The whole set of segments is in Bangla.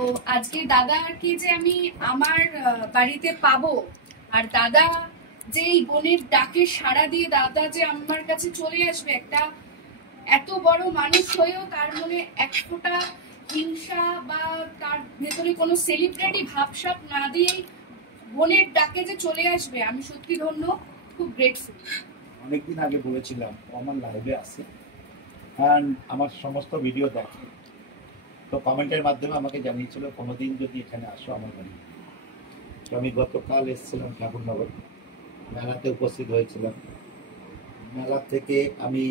তো আজকে দাদাকে যে আমি আমার বাড়িতে পাবো, আর দাদা যে এই বোনের ডাকে সাড়া দিয়ে দাদা যে আমার কাছে চলে আসবে, একটা এত বড় মানুষ হয়েও তার মনে এক ফোঁটা হিংসা বা তার ভেতরে কোনো সেলিব্রিটি ভাবসাব না দিয়েই বোনের ডাকে যে চলে আসবে, আমি সত্যি ধন্য, খুব গ্রেটফুল। অনেকদিন আগে বলেছিলাম আমার লাইভে আছে, আমার সমস্ত ভিডিও দেখে, তো কমেন্টের মাধ্যমে আমাকে জানিয়েছিল কোনোদিন যদি এখানে আসো আমার বাড়ি। তো আমি গতকাল এসেছিলাম ঠাকুরনগর, মেলাতে উপস্থিত হয়েছিলাম। মেলা থেকে আমি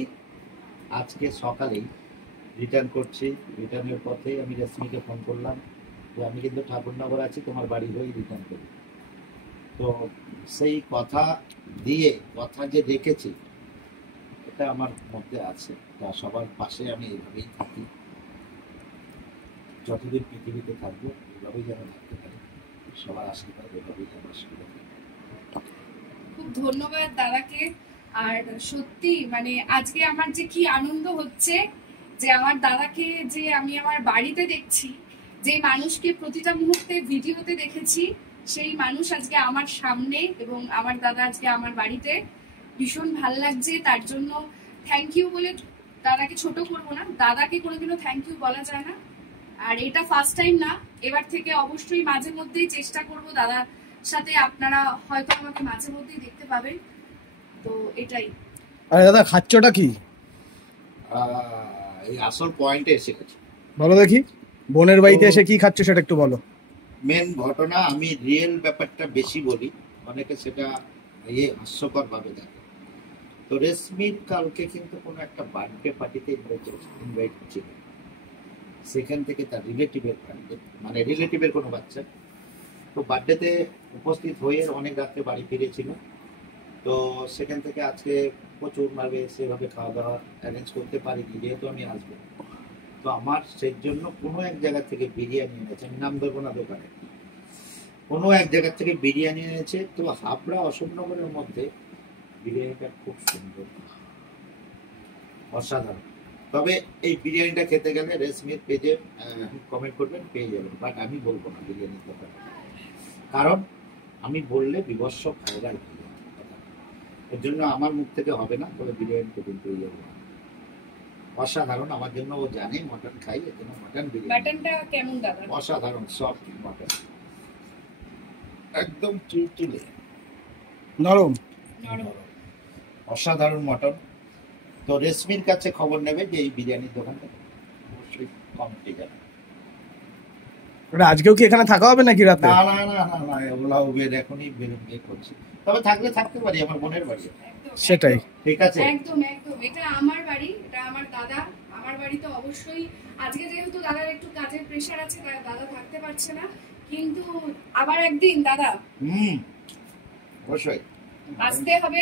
আজকে সকালেই রিটার্ন করছি। রিটার্নের পথে আমি রেশমিকে ফোন করলাম যে আমি কিন্তু ঠাকুরনগর আছি, তোমার বাড়ি হয়েই রিটার্ন করি। তো সেই কথা দিয়ে কথা যে রেখেছি এটা আমার মধ্যে আছে, তা সবার পাশে আমি এইভাবেই থাকি, যতদিন পৃথিবীতে থাকবো এভাবেই যেন থাকতে পারি, সবার আশীর্বাদ এভাবেই আমার আশীর্বাদ। খুব ধন্যবাদ দাদাকে। আর সত্যি মানে আজকে আমার যে কি আনন্দ হচ্ছে যে আমার দাদাকে যে আমি আমার বাড়িতে দেখছি, যে মানুষকে প্রতিটা মুহূর্তে ভিডিওতে দেখেছি, সেই মানুষ আজকে আমার সামনে, এবং আমার দাদা আজকে আমার বাড়িতে। ভীষণ ভাল লাগছে, তার জন্য থ্যাংক ইউ বলে দাদাকে ছোট করবো না, দাদাকে কোনোদিনও থ্যাংক ইউ বলা যায় না। আর এটা ফার্স্ট টাইম না, এবার থেকে অবশ্যই মাঝে মধ্যেই চেষ্টা করব দাদার সাথে, আপনারা হয়তো আমাকে মাঝে মধ্যেই দেখতে পাবেন। তো এটাই। আরে দাদা, খাচ্চটা কি? এই আসল পয়েন্টে এসে গেছে, বলো দেখি, বোনের বাড়িতে এসে কি খাচ্ছ সেটা একটু বলো। মেন ঘটনা, আমি রিয়েল ব্যাপারটা বেশি বলি, অনেকে সেটা হাস্যকর ভাবে দেখে। তো রেশমির কালকে কিন্তু কোনো একটা বার্থডে পার্টিতে ইনভাইট ছিল, সেখান থেকে তার রিলেটিভের বার্থডে, মানে রিলেটিভের কোনো বাচ্চা, তো বার্থডেতে উপস্থিত হয়ে অনেক রাত্রে বাড়ি ফিরেছিল। তো সেখান থেকে আজকে প্রচুরভাবে সেভাবে খাওয়া দাওয়া অ্যারেঞ্জ করতে পারিনি, যেহেতু আমি আসবো। তো আমার সেই জন্য কোনো এক জায়গা থেকে বিরিয়ানি এনেছে, আমি নাম দেবো না দোকানে, কোনো এক জায়গা থেকে বিরিয়ানি এনেছে। তো হাবড়া অশোকনগরের মধ্যে বিরিয়ানিটা খুব সুন্দর, অসাধারণ। তবে এই বিরিয়ানিটা খেতে গেলে রেশমির পেজে কমেন্ট করবেন, পেয়ে যাবেন, বাট আমি বলবো না বিরিয়ানির ব্যাপারে, কারণ আমি বললে বিভৎস ভাইরাল হয়ে যাবে, এর জন্য আমার মুখ থেকে হবে না। তবে বিরিয়ানিটা কিন্তু পেয়ে যাবো, অসাধারণ। আমার জন্য ও জানে মটন খাই, এর জন্য মটন বিরিয়ানি। মাটনটা কেমন দাদা? অসাধারণ সফট মটন, একদম তুলতুলে নরম নরম। অসাধারণ মটন। তো রেশমির কাছে খবর নেবে যে এই বিরিয়ানির দোকানটা, অবশ্যই কমেন্টে যাবে। আজকেও কি এখানে থাকা হবে নাকি রাতে? না না না না না, ওলা উবের এখনই বের করছি, তবে থাকলে থাকতে পারি, আমার বোনের বাড়ি। সেটাই, ঠিক আছে, একদম একদম, এটা আমার বাড়ি, এটা আমার দাদা, আমার বাড়িতে অবশ্যই। আজকে যেহেতু দাদার একটু কাজের প্রেশার আছে, তাই দাদা থাকতে পারছে না, কিন্তু আবার একদিন দাদা অবশ্যই আসতে হবে।